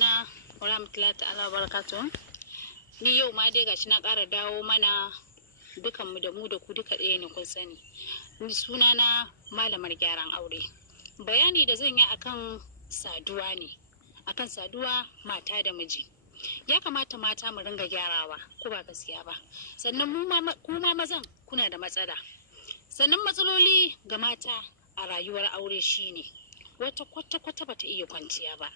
ta'ala wa rahmatullahi ta'ala wa barakatuh. Ni yau ma dai gashi na ƙara dawo mana dukanmu da mu da ku duka ɗaya ne kun sani. Ni sunana malamar gyaran aure. Bayani da zan yi akan saduwa ne, akan saduwa mata da miji. Ya kamata mata mu ringa gyarawa ko ba gaskiya ba. Sannan kuma mazan kuna da matsala. Sannan matsaloli ga mata a rayuwar aure shine wata kwata-kwata bata iya kwanciya ba.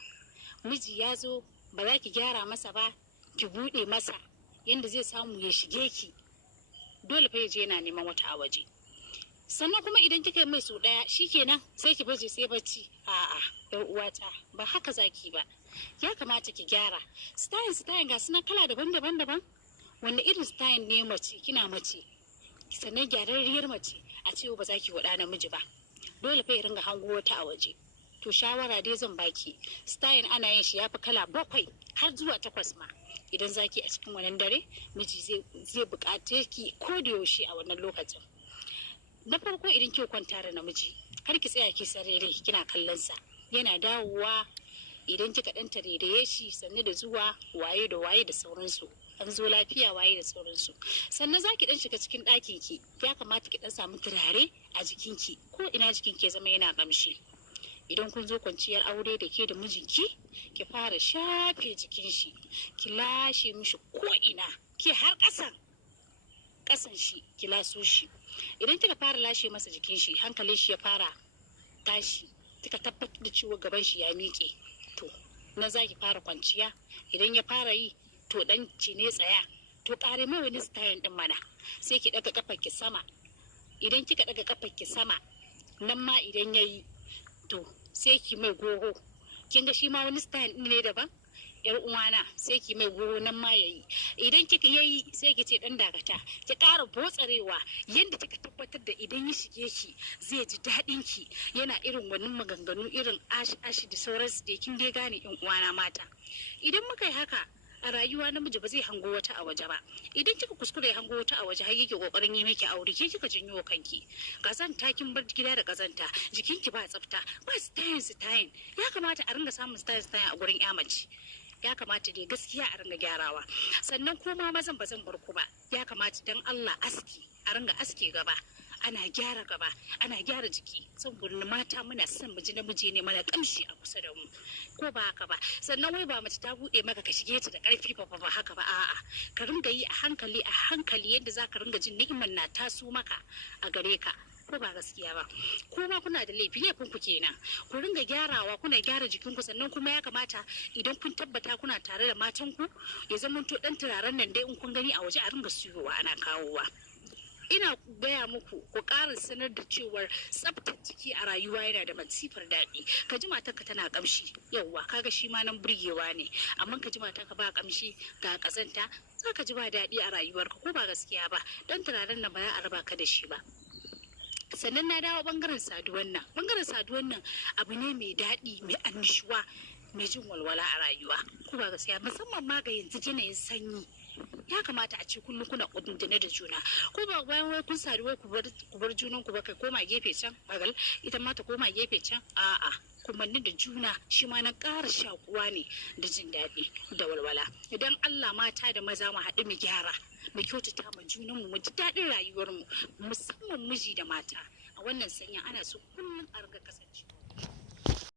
Miji ya zo ba za ki gyara masa ba, ki buɗe masa yadda zai samu ya shige ki. Dole fa ya je yana neman wata a waje. Sannan kuma idan kika yi mai sau ɗaya shikenan sai ki baje sai bacci. A'a, yar uwata ba haka zaki ba. Ya kamata ki gyara. Style ga suna kala daban-daban. Wanda irin style ne mace, kina mace. Sannan gyararriyar mace a ce ba za ki waɗa namiji ba. Dole fa ya ringa hango wata a waje. To shawara dai zan baki. Style ana yin shi yafi kala 7 har zuwa 8 ma. Idan zaki a cikin wannan dare, miji zai buƙace ki ko da yaushe a wannan lokacin. Na farko idan ki kwanta da namiji, kar ki tsaya ki sarere kina kallon sa. Yana dawowa idan kika dan tareraye shi sanne da zuwa waye da sauransu. An zo lafiya waye da sauransu. Sannan zaki dan shiga cikin ɗakin ki, ya kamata ki dan samu turare a jikinki ko ina jikin ki zama yana kamshi. Idan kun zo kwanciyar aure da ke da mijinki, ki fara shafe jikin shi, ki lashe mishi ko ina, ki har ƙasan shi ki laso shi. Idan kika fara lashe masa jikin shi, hankalin shi ya fara tashi, kika tabbatar da cewa gaban shi ya miƙe, to na zaki fara kwanciya. Idan ya fara yi, to dan ne tsaya, to ƙare mai wani style din mana, sai ki daga kafar ki sama. Idan kika daga kafar ki sama, nan ma idan yayi, to sai ki mai goho. Kin ga shi ma wani style ne daban. Yar uwana sai ki mai goho nan ma yayi. Idan kika yayi sai ki ce dan dakata, ki ƙara botsarewa yanda kika tabbatar da idan ya shige ki zai ji daɗin ki. Yana irin wannan maganganu irin ashi da sauransu da kin dai gane yan uwana mata. Idan muka yi haka a rayuwa namiji ba zai hango wata a waje ba. Idan kika kuskure ya hango wata a waje har yake kokarin yi miki aure, ke kika janyo kanki. Kazanta kin bar gida da kazanta, jikinki ba tsafta, ba style. Ya kamata a ringa samun style a gurin ya mace. Ya kamata dai gaskiya a ringa gyarawa. Sannan kuma mazan ba zan bar ku ba. Ya kamata dan Allah aski, a ringa aske gaba. Ana gyara gaba, ana gyara jiki. Saboda mata muna son namiji ne mana kamshi a kusa da mu. Ko ba haka ba. Sannan wai ba mace ta bude maka ka shige ta da karfi ba haka ba. A'a, ka ringa yi a hankali yadda za ka ringa jin ni'imar na taso maka a gare ka. Ko ba gaskiya ba. Kuma kuna da laifin ku kenan. Ku ringa gyarawa, kuna gyara jikinku. Sannan kuma ya kamata idan kun tabbata kuna tare da matanku, ya zama to dan turaren nan dai in kun gani a waje a ringa siyowa ana kawowa. Ina gaya muku ku ƙara sanar da cewar tsaftar jiki a rayuwa yana da masifar daɗi. Ka ji matarka tana ƙamshi, yauwa kaga shi ma nan burgewa ne. Amma ka ji matarka ba ƙamshi ga ƙazanta, za ka ji ba daɗi a rayuwarka ko ba gaskiya ba. Dan turaren nan ba za a raba ka da shi ba. Sannan na dawo bangaren saduwan nan abu ne mai daɗi, mai annishuwa, mai jin walwala a rayuwa ko ba gaskiya, musamman ma ga yanzu yanayin sanyi. Ya kamata a ce kullum kuna kudundune da juna, ko ba bayan wai kun sadu wai ku bar junan ku ba, kai koma gefe can bagal ita ma ta koma gefe can. A'a, kumanni da juna shi ma na ƙara shakuwa ne da jin daɗi da walwala. Idan Allah mata da maza mu haɗu mu gyara, mu kyautata ma junanmu, mu ji daɗin rayuwarmu, musamman miji da mata. A wannan sanya ana so kullum a riga kasance